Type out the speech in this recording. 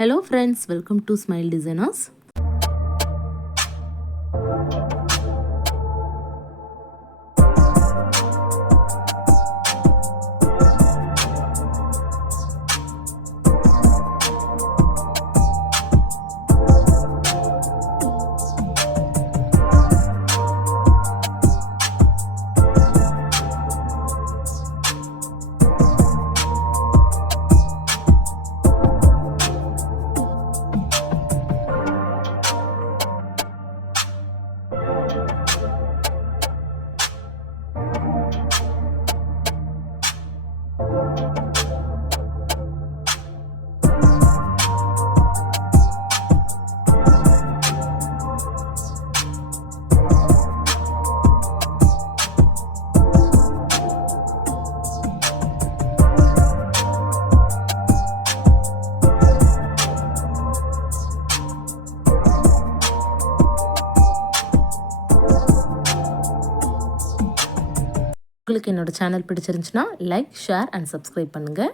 Hello friends, welcome to Smile Designers. உங்களுக்கு என்னோட channel பிடிச்சிருந்துச்சுன்னா லைக், ஷேர் அண்ட் சப்ஸ்கிரைப் பண்ணுங்கள்.